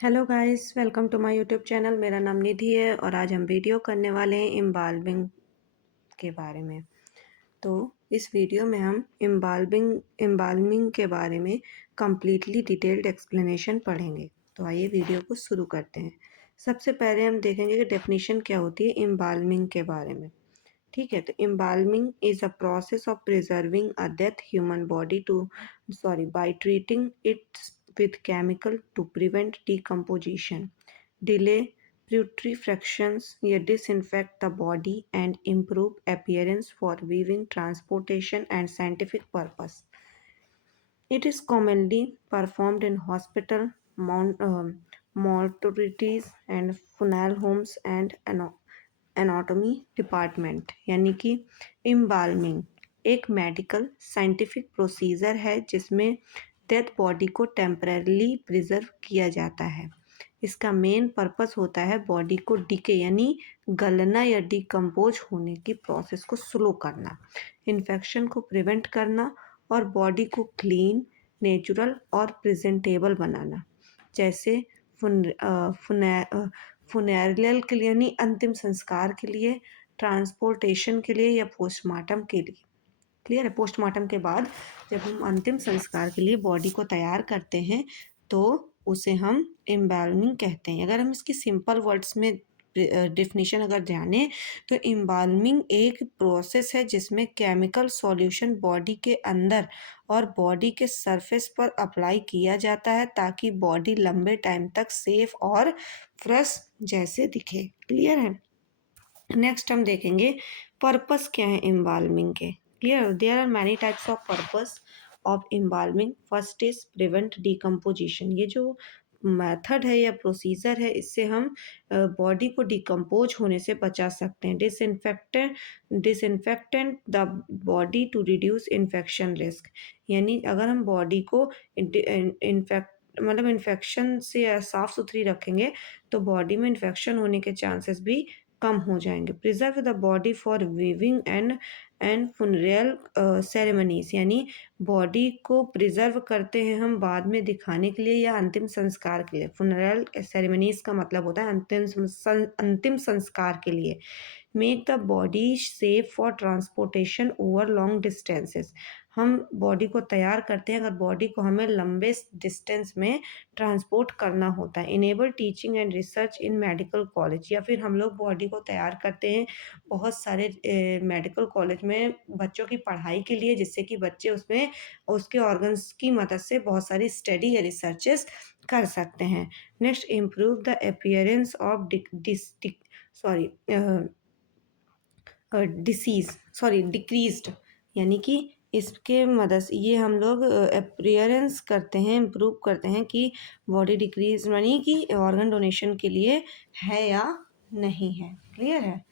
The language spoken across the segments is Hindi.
Hello guys, welcome to my YouTube channel. मेरा नाम निधि है और आज हम वीडियो करने वाले हैं एम्बाल्मिंग के बारे में। तो इस वीडियो में हम एम्बाल्मिंग के बारे में कम्प्लीटली डिटेल्ड एक्सप्लेनेशन पढ़ेंगे। तो आइए वीडियो को शुरू करते हैं। सबसे पहले हम देखेंगे कि डेफिनेशन क्या होती है एम्बाल्मिंग के बारे में। ठीक है, तो embalming is a process of preserving a death human body to by treating it with chemical to prevent decomposition, delay putrefactions, या disinfect the body and improve appearance for viewing, transportation and scientific purpose. It is commonly performed in hospital, mortuaries and funeral homes and anatomy department. यानी कि एम्बाल्मिंग एक मेडिकल साइंटिफिक प्रोसीजर है जिसमें डेड बॉडी को टेम्परेली प्रिजर्व किया जाता है। इसका मेन पर्पस होता है बॉडी को डीके यानी गलना या डिकम्पोज होने की प्रोसेस को स्लो करना, इन्फेक्शन को प्रिवेंट करना और बॉडी को क्लीन, नेचुरल और प्रेजेंटेबल बनाना। जैसे फुनेरियल के लिए यानी अंतिम संस्कार के लिए, ट्रांसपोर्टेशन के लिए या पोस्टमार्टम के लिए। क्लियर है? पोस्टमार्टम के बाद जब हम अंतिम संस्कार के लिए बॉडी को तैयार करते हैं तो उसे हम एम्बाल्मिंग कहते हैं। अगर हम इसकी सिंपल वर्ड्स में डेफिनेशन अगर जाने तो एम्बाल्मिंग एक प्रोसेस है जिसमें केमिकल सॉल्यूशन बॉडी के अंदर और बॉडी के सरफेस पर अप्लाई किया जाता है ताकि बॉडी लंबे टाइम तक सेफ और फ्रेश जैसे दिखे। क्लियर है? नेक्स्ट हम देखेंगे पर्पस क्या है एम्बाल्मिंग के। Clear? There are many types of purpose of embalming. First is prevent decomposition. ये जो मेथड है या प्रोसीजर है इससे हम बॉडी को डिकम्पोज होने से बचा सकते हैं। Disinfectant the body to reduce infection risk. यानी अगर हम बॉडी को इन्फेक्शन से साफ सुथरी रखेंगे तो बॉडी में इन्फेक्शन होने के चांसेस भी कम हो जाएंगे। Preserve the body for viewing and funeral ceremonies. यानी बॉडी को प्रिजर्व करते हैं हम बाद में दिखाने के लिए या अंतिम संस्कार के लिए। फुनरियल सेरेमनीज का मतलब होता है अंतिम संस्कार के लिए। Make the body safe for transportation over long distances. हम बॉडी को तैयार करते हैं अगर बॉडी को हमें लंबे डिस्टेंस में ट्रांसपोर्ट करना होता है। Enable teaching and research in medical college. या फिर हम लोग बॉडी को तैयार करते हैं बहुत सारे मेडिकल कॉलेज में बच्चों की पढ़ाई के लिए, जिससे कि बच्चे उसमें उसके ऑर्गन्स की मदद से बहुत सारी स्टडी या रिसर्चेस कर सकते हैं। Next, improve the appearance of sorry decreased. यानी कि इसके मदद से ये हम लोग अपीयरेंस करते हैं, इम्प्रूव करते हैं कि बॉडी डिक्रीज यानी कि ऑर्गन डोनेशन के लिए है या नहीं है। क्लियर है?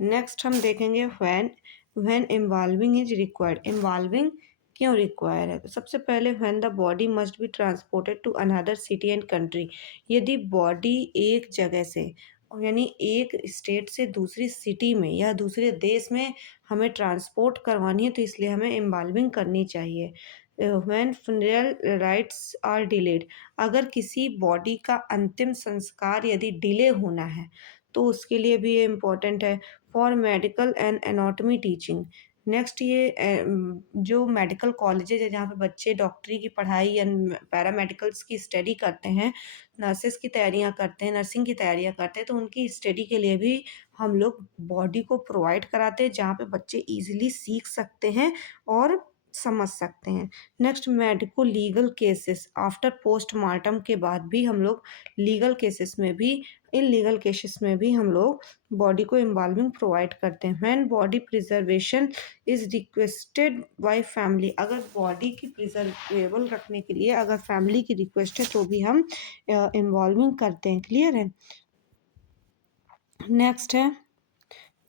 नेक्स्ट हम देखेंगे when embalming is required. Embalming क्यों रिक्वायर है? तो सबसे पहले when the body must be transported to another city and country. यदि बॉडी एक जगह से यानी एक स्टेट से दूसरी सिटी में या दूसरे देश में हमें ट्रांसपोर्ट करवानी है तो इसलिए हमें एम्बाल्मिंग करनी चाहिए। When funeral rites are delayed. अगर किसी बॉडी का अंतिम संस्कार यदि डिले होना है तो उसके लिए भी ये इम्पोर्टेंट है। For medical and anatomy teaching. Next, ये जो मेडिकल कॉलेजेज है जहाँ पे बच्चे डॉक्टरी की पढ़ाई या पैरामेडिकल्स की स्टडी करते हैं, नर्सेस की तैयारियाँ करते हैं, नर्सिंग की तैयारियाँ करते हैं, तो उनकी स्टडी के लिए भी हम लोग बॉडी को प्रोवाइड कराते हैं जहाँ पे बच्चे ईजिली सीख सकते हैं और समझ सकते हैं। Next, medico legal cases after postmortem के बाद भी हम लोग लीगल केसेस में भी इन लीगल केसेस में भी हम लोग बॉडी को एम्बाल्मिंग प्रोवाइड करते हैं। When body preservation is requested bye family. अगर बॉडी की प्रिजर्वेबल रखने के लिए अगर फैमिली की रिक्वेस्ट है तो भी हम एम्बाल्मिंग करते हैं। क्लियर है? नेक्स्ट है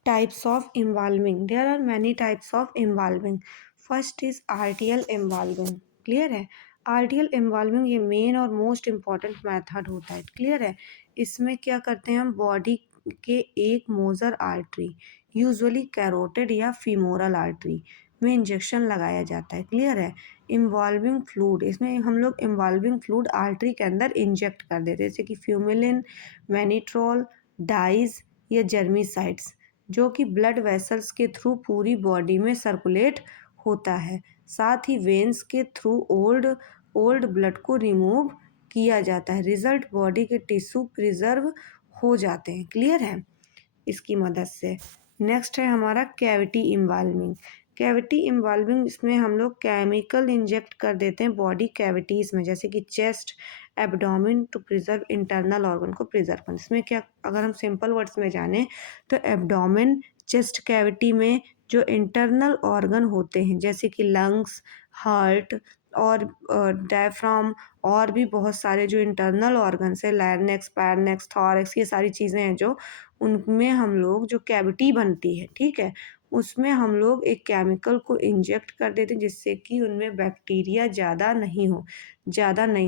types of embalming. There are many types of embalming. First is arterial embalming. Clear है? आर्टियल एम्बाल्मिंग ये मेन और मोस्ट इम्पॉर्टेंट मेथड होता है। क्लियर है? इसमें क्या करते हैं हम बॉडी के एक मोजर आर्टरी, यूजुअली कैरोटिड या फीमोरल आर्टरी में इंजेक्शन लगाया जाता है। क्लियर है? इन्वॉल्विंग फ्लूड, इसमें हम लोग इन्वॉल्विंग फ्लूड आर्टरी के अंदर इंजेक्ट कर देते हैं, जैसे कि फ्यूमिलिन, मैनिट्रोल, डाइज या जर्मीसाइड्स, जो कि ब्लड वेसल्स के थ्रू पूरी बॉडी में सर्कुलेट होता है। साथ ही वेन्स के थ्रू ओल्ड ब्लड को रिमूव किया जाता है। रिजल्ट बॉडी के टिश्यू प्रिजर्व हो जाते हैं। क्लियर है इसकी मदद से। नेक्स्ट है हमारा कैविटी इन्वॉल्विंग। कैविटी इन्वॉल्विंग, इसमें हम लोग केमिकल इंजेक्ट कर देते हैं बॉडी कैविटीज़ में, जैसे कि chest, abdomen, to preserve internal organ को प्रिजर्व करना। इसमें क्या, अगर हम सिंपल वर्ड्स में जाने तो एब्डोमेन, चेस्ट कैविटी में जो इंटरनल ऑर्गन होते हैं जैसे कि लंग्स, हार्ट और डायफ्राम और भी बहुत सारे जो इंटरनल ऑर्गन्स है, लायनेक्स, पैरनेक्स, थॉरेक्स, ये सारी चीज़ें हैं जो उनमें हम लोग जो कैविटी बनती है, ठीक है, उसमें हम लोग एक केमिकल को इंजेक्ट कर देते हैं जिससे कि उनमें बैक्टीरिया ज़्यादा नहीं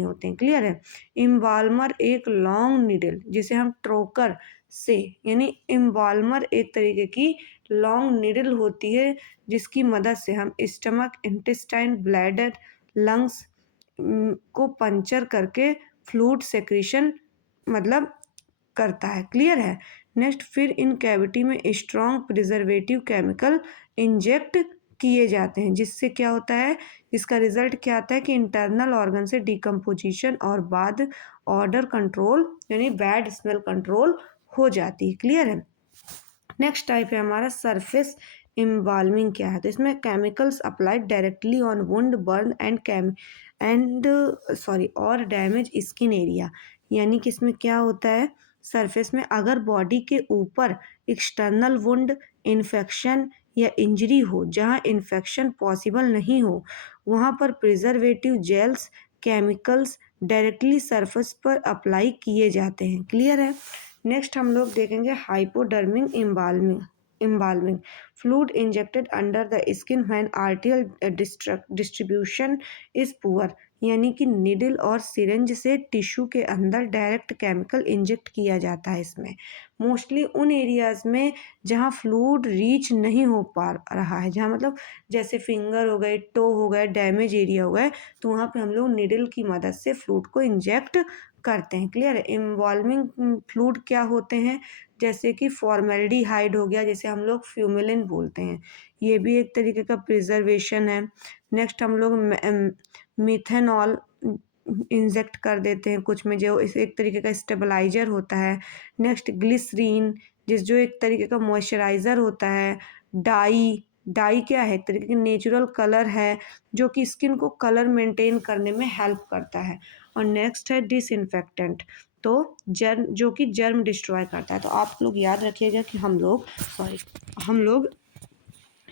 होते हैं। क्लियर है। इम्बाल्मर एक लॉन्ग नीडल जिसे हम ट्रोकर से, यानी इम्बाल्मर एक तरीके की लॉन्ग नीडल होती है जिसकी मदद से हम स्टमक, इंटेस्टाइन, ब्लैडर, लंग्स को पंचर करके फ्लूइड सेक्रेशन मतलब करता है। क्लियर है। नेक्स्ट, फिर इन कैविटी में स्ट्रॉन्ग प्रिजर्वेटिव केमिकल इंजेक्ट किए जाते हैं, जिससे क्या होता है, इसका रिजल्ट क्या आता है कि इंटरनल ऑर्गन से डिकम्पोजिशन और बाद ऑर्डर कंट्रोल यानी बैड स्मेल कंट्रोल हो जाती है। क्लियर है। नेक्स्ट टाइप है हमारा सरफेस इम्बाल्मिंग। क्या है, तो इसमें chemicals applied directly on wound, burn और डैमेज स्किन एरिया। यानी कि इसमें क्या होता है, सरफेस में अगर बॉडी के ऊपर एक्सटर्नल वुंड, इन्फेक्शन या इंजरी हो, जहां इन्फेक्शन पॉसिबल नहीं हो, वहां पर preservative gels, chemicals directly surface पर अप्लाई किए जाते हैं। क्लियर है। नेक्स्ट हम लोग देखेंगे hypodermic embalming. Fluid injected under the skin when arterial distribution is poor, यानी कि निडल और सिरिंज से टिश्यू के अंदर डायरेक्ट केमिकल इंजेक्ट किया जाता है। इसमें मोस्टली उन एरियाज में जहाँ फ्लूइड रीच नहीं हो पा रहा है, जहाँ मतलब जैसे फिंगर हो गए, टो हो गए, डैमेज एरिया हो गए, तो वहाँ पे हम लोग निडल की मदद से फ्लूइड को इंजेक्ट करते हैं। क्लियर है। इन्वॉल्विंग फ्लूइड क्या होते हैं, जैसे कि फॉर्मेल्डिहाइड हो गया, जैसे हम लोग फ्यूमिलिन बोलते हैं, ये भी एक तरीके का प्रिजर्वेशन है। नेक्स्ट हम लोग मिथेनॉल इंजेक्ट कर देते हैं कुछ में, जो इस एक तरीके का स्टेबलाइजर होता है। नेक्स्ट ग्लिसरीन, जो एक तरीके का मॉइस्चराइज़र होता है। डाई क्या है, एक तरीके की नेचुरल कलर है जो कि स्किन को कलर मेंटेन करने में हेल्प करता है। और नेक्स्ट है डिसइंफेक्टेंट, तो जो कि जर्म डिस्ट्रॉय करता है। तो आप लोग याद रखिएगा कि हम लोग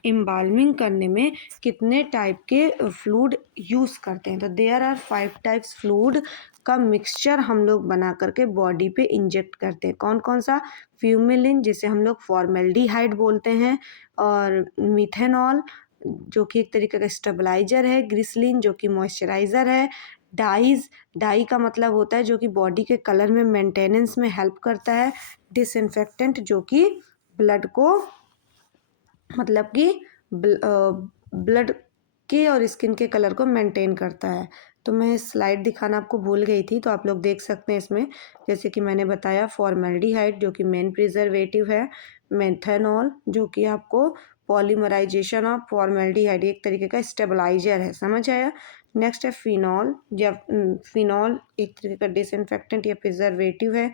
एम्बाल्मिंग करने में कितने टाइप के फ्लूइड यूज़ करते हैं। तो देयर आर 5 टाइप्स फ्लूइड का मिक्सचर हम लोग बना करके बॉडी पे इंजेक्ट करते हैं। कौन कौन सा, फ्यूमिलिन जिसे हम लोग फॉर्मेल्डिहाइड बोलते हैं, और मिथेनॉल जो कि एक तरीके का स्टेबलाइजर है, ग्लिसरीन जो कि मॉइस्चराइज़र है, डाई का मतलब होता है जो कि बॉडी के कलर में मेंटेनेंस में हेल्प करता है, डिसइंफेक्टेंट जो कि ब्लड को मतलब कि ब्लड के और स्किन के कलर को मेंटेन करता है। तो मैं स्लाइड दिखाना आपको भूल गई थी, तो आप लोग देख सकते हैं इसमें, जैसे कि मैंने बताया फॉर्मेल्डिहाइड जो कि मेन प्रिजर्वेटिव है, मेथनॉल जो कि आपको पॉलीमराइजेशन ऑफ फॉर्मेल्डिहाइड एक तरीके का स्टेबलाइजर है, समझ आया। नेक्स्ट है फिनॉल, या फिनॉल एक तरीके का डिसइंफेक्टेंट या प्रिजर्वेटिव है,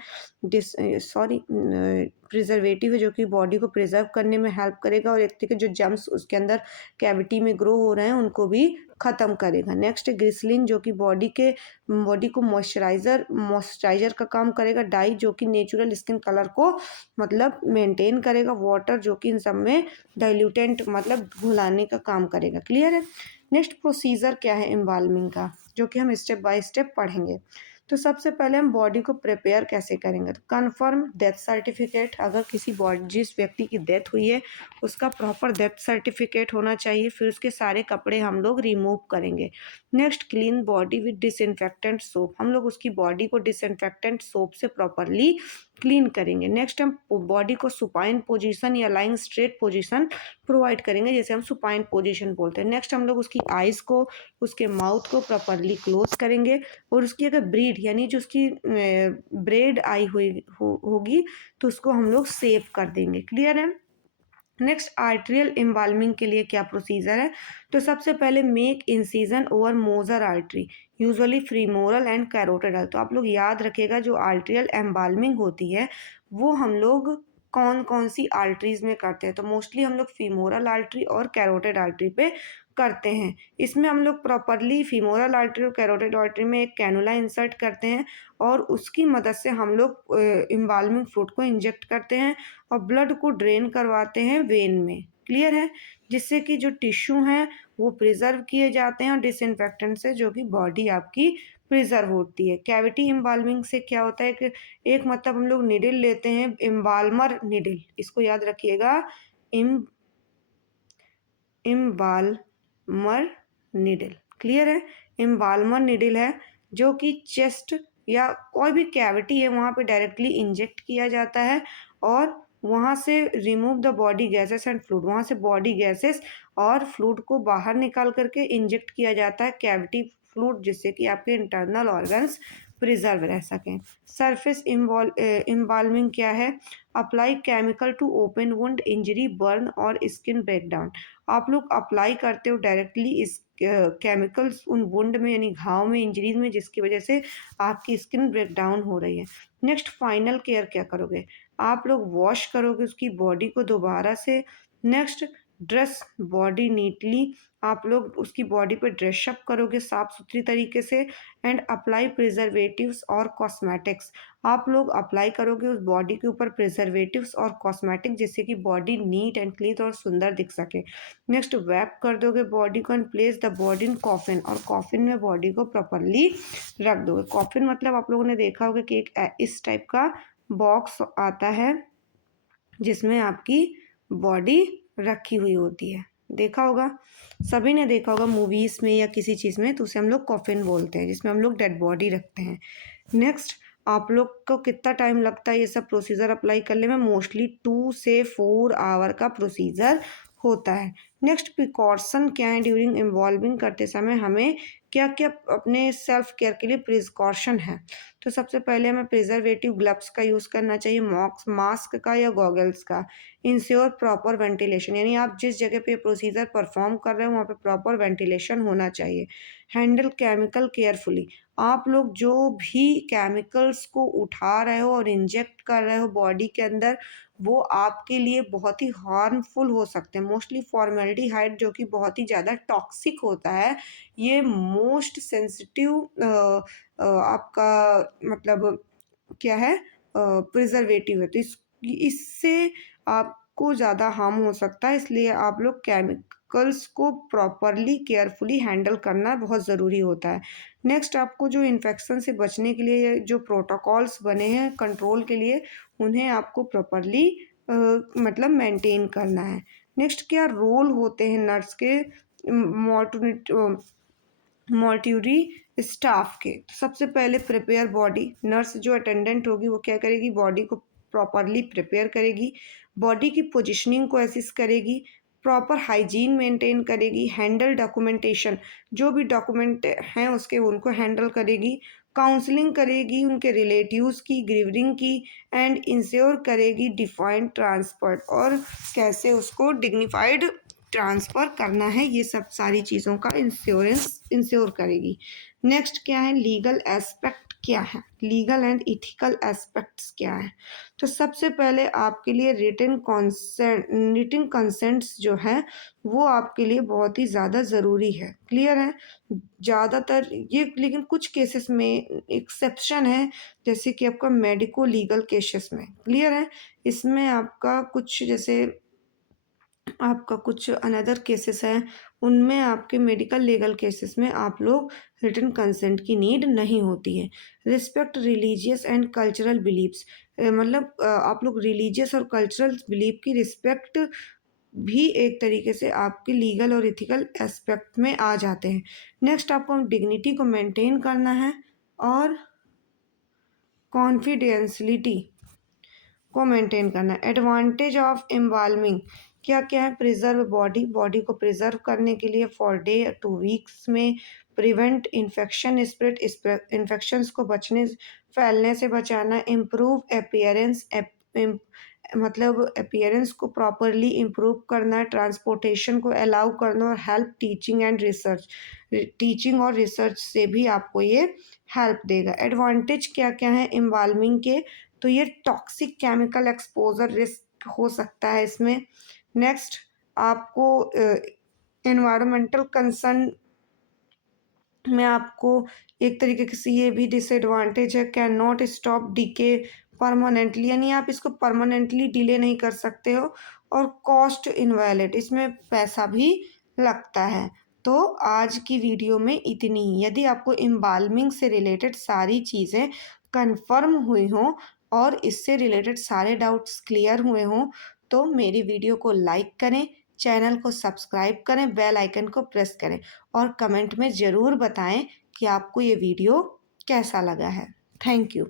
प्रिजर्वेटिव है जो कि बॉडी को प्रिजर्व करने में हेल्प करेगा और एक तरीके जो जर्म्स उसके अंदर कैविटी में ग्रो हो रहे हैं उनको भी ख़त्म करेगा। नेक्स्ट है ग्लिसरीन जो कि बॉडी को मॉइस्चराइजर का काम करेगा। डाई जो कि नेचुरल स्किन कलर को मतलब मेंटेन करेगा। वाटर जो कि इन सब में डाइल्यूटेंट मतलब घुलाने का काम करेगा। क्लियर है। नेक्स्ट प्रोसीजर क्या है एम्बाल्मिंग का, जो कि हम स्टेप बाय स्टेप पढ़ेंगे। तो सबसे पहले हम बॉडी को प्रिपेयर कैसे करेंगे, तो कन्फर्म डेथ सर्टिफिकेट, अगर जिस व्यक्ति की डेथ हुई है उसका प्रॉपर डेथ सर्टिफिकेट होना चाहिए। फिर उसके सारे कपड़े हम लोग रिमूव करेंगे। Next, clean body with disinfectant soap, हम लोग उसकी बॉडी को डिसइंफेक्टेंट सोप से प्रॉपरली क्लीन करेंगे। नेक्स्ट हम बॉडी को सुपाइन पोजीशन या लाइंग स्ट्रेट पोजीशन प्रोवाइड करेंगे, जैसे हम सुपाइन पोजीशन बोलते हैं। नेक्स्ट हम लोग उसकी आइज़ को, उसके माउथ को प्रॉपरली क्लोज करेंगे, और उसकी अगर ब्रीड यानी जो उसकी ब्रेड आई हुई होगी तो उसको हम लोग सेव कर देंगे। क्लियर है। नेक्स्ट आर्टरियल एम्बाल्मिंग के लिए क्या प्रोसीजर है, तो सबसे पहले मेक इंसिजन ओवर मोजर आर्टरी, यूजुअली फ्रीमोरल एंड कैरोटिड। तो आप लोग याद रखिएगा जो आर्टरियल एम्बाल्मिंग होती है वो हम लोग कौन कौन सी आर्टरीज में करते हैं, तो मोस्टली हम लोग फीमोरल आर्टरी और कैरोटिड आर्टरी पे करते हैं। इसमें हम लोग प्रॉपरली फीमोरल आर्टरी और कैरोटिड आर्टरी में एक कैनुला इंसर्ट करते हैं और उसकी मदद से हम लोग एम्बाल्मिंग फ्लूइड को इंजेक्ट करते हैं और ब्लड को ड्रेन करवाते हैं वेन में। क्लियर है। जिससे कि जो टिश्यू हैं वो प्रिजर्व किए जाते हैं और डिसइंफेक्टेंट से जो कि बॉडी आपकी प्रिजर्व होती है। कैविटी एम्बाल्मिंग से क्या होता है कि एक मतलब हम लोग निडल लेते हैं, एम्बाल्मर निडल, इसको याद रखिएगा, एम्बाल्मर निडल। क्लियर है। एम्बाल्मर निडल है जो कि चेस्ट या कोई भी कैविटी है वहाँ पे डायरेक्टली इंजेक्ट किया जाता है और वहाँ से remove the body gases and fluid, वहाँ से बॉडी गैसेस और फ्लूइड को बाहर निकाल करके इंजेक्ट किया जाता है कैविटी फ्लूइड, जिससे कि आपके इंटरनल ऑर्गन्स प्रिजर्व रह सकें। सरफेस एम्बाल्मिंग क्या है, apply chemical to open wound, injury, burn और स्किन ब्रेकडाउन। आप लोग अप्लाई करते हो डायरेक्टली इस केमिकल्स उन वुंड में यानी घाव में, इंजरीज में, जिसकी वजह से आपकी स्किन ब्रेक डाउन हो रही है। नेक्स्ट फाइनल केयर क्या करोगे, आप लोग वॉश करोगे उसकी बॉडी को दोबारा से। नेक्स्ट ड्रेस बॉडी नीटली, आप लोग उसकी बॉडी पे ड्रेसअप करोगे साफ सुथरी तरीके से। एंड अप्लाई प्रिजर्वेटिव्स और कॉस्मेटिक्स, आप लोग अप्लाई करोगे उस बॉडी के ऊपर प्रिजर्वेटिव्स और कॉस्मेटिक, जिससे कि बॉडी नीट एंड क्लीन और सुंदर दिख सके। नेक्स्ट वैप कर दोगे बॉडी को and place the body in coffin, और कॉफिन में बॉडी को प्रॉपरली रख दोगे। कॉफिन मतलब आप लोगों ने देखा होगा कि एक इस टाइप का बॉक्स आता है जिसमें आपकी बॉडी रखी हुई होती है, देखा होगा, सभी ने देखा होगा मूवीज़ में या किसी चीज़ में, तो उसे हम लोग कॉफिन बोलते हैं, जिसमें हम लोग डेड बॉडी रखते हैं। नेक्स्ट आप लोग को कितना टाइम लगता है ये सब प्रोसीजर अप्लाई करने में, मोस्टली 2 से 4 आवर का प्रोसीजर होता है। नेक्स्ट प्रिकॉशन क्या है, ड्यूरिंग इन्वॉल्विंग करते समय हमें क्या क्या अपने सेल्फ केयर के लिए प्रिकॉशन है, तो सबसे पहले हमें प्रिजर्वेटिव ग्लव्स का यूज़ करना चाहिए, मास्क का या गॉगल्स का। इंश्योर प्रॉपर वेंटिलेशन, यानी आप जिस जगह पे प्रोसीजर परफॉर्म कर रहे हो वहाँ पे प्रॉपर वेंटिलेशन होना चाहिए। हैंडल केमिकल केयरफुली, आप लोग जो भी केमिकल्स को उठा रहे हो और इंजेक्ट कर रहे हो बॉडी के अंदर वो आपके लिए बहुत ही हार्मफुल हो सकते हैं। मोस्टली फॉर्मेल्डिहाइड जो कि बहुत ही ज़्यादा टॉक्सिक होता है, ये मोस्ट सेंसिटिव आपका मतलब क्या है प्रिजर्वेटिव है, तो इससे आपको ज़्यादा हार्म हो सकता है, इसलिए आप लोग केमिकल्स को प्रॉपरली केयरफुली हैंडल करना बहुत ज़रूरी होता है। नेक्स्ट आपको जो इन्फेक्शन से बचने के लिए जो प्रोटोकॉल्स बने हैं कंट्रोल के लिए, उन्हें आपको प्रॉपरली मतलब मेंटेन करना है। नेक्स्ट क्या रोल होते हैं नर्स के मॉर्ट्यूरी स्टाफ के, सबसे पहले प्रिपेयर बॉडी, नर्स जो अटेंडेंट होगी वो क्या करेगी, बॉडी को प्रॉपरली प्रिपेयर करेगी, बॉडी की पोजिशनिंग को असिस्ट करेगी, प्रॉपर हाइजीन मेंटेन करेगी, हैंडल डॉक्यूमेंटेशन, जो भी डॉक्यूमेंट हैं उसके उनको हैंडल करेगी, काउंसलिंग करेगी उनके रिलेटिव्स की, ग्रीवरिंग की, एंड इंश्योर करेगी डिफाइंड ट्रांसपोर्ट, और कैसे उसको डिग्निफाइड ट्रांसफ़र करना है, ये सब सारी चीज़ों का इंश्योर करेगी। नेक्स्ट क्या है, लीगल एस्पेक्ट क्या है, लीगल एंड इथिकल एस्पेक्ट्स क्या है, तो सबसे पहले आपके लिए रिटन कंसेंट्स जो है वो आपके लिए बहुत ही ज़्यादा ज़रूरी है। क्लियर है। ज़्यादातर ये, लेकिन कुछ केसेस में एक्सेप्शन है, जैसे कि आपका मेडिको लीगल केसेस में। क्लियर है। इसमें आपका कुछ जैसे आपका कुछ अनदर केसेस हैं, उनमें आपके मेडिकल लीगल केसेस में आप लोग रिटन कंसेंट की नीड नहीं होती है। Respect religious and cultural beliefs, मतलब आप लोग रिलीजियस और कल्चरल बिलीव की रिस्पेक्ट भी एक तरीके से आपके लीगल और इथिकल एस्पेक्ट में आ जाते हैं। नेक्स्ट आपको डिग्निटी को मेंटेन करना है और कॉन्फिडेंशियलिटी को मेंटेन करना है। एडवांटेज ऑफ एम्बाल्मिंग क्या क्या है? प्रिजर्व बॉडी, बॉडी को प्रिजर्व करने के लिए फॉर डे 2 वीक्स में। प्रिवेंट इन्फेक्शन स्प्रेड, इन्फेक्शंस को बचने फैलने से बचाना। इम्प्रूव अपीयरेंस, मतलब अपीयरेंस को प्रॉपरली इम्प्रूव करना। ट्रांसपोर्टेशन को अलाउ करना और help teaching and research, teaching और रिसर्च से भी आपको ये हेल्प देगा। एडवांटेज क्या क्या है एम्बाल्मिंग के? तो ये टॉक्सिक केमिकल एक्सपोजर रिस्क हो सकता है इसमें। नेक्स्ट आपको एनवायरमेंटल कंसर्न में आपको एक तरीके से ये भी डिसएडवांटेज है, can not stop decay permanently, यानी आप इसको परमानेंटली डिले नहीं कर सकते हो। और कॉस्ट इनवैलिड, इसमें पैसा भी लगता है। तो आज की वीडियो में इतनी ही। यदि आपको एम्बाल्मिंग से रिलेटेड सारी चीज़ें कंफर्म हुई हों और इससे रिलेटेड सारे डाउट्स क्लियर हुए हों तो मेरी वीडियो को लाइक करें, चैनल को सब्सक्राइब करें, बेल आइकन को प्रेस करें और कमेंट में ज़रूर बताएं कि आपको ये वीडियो कैसा लगा है। Thank you.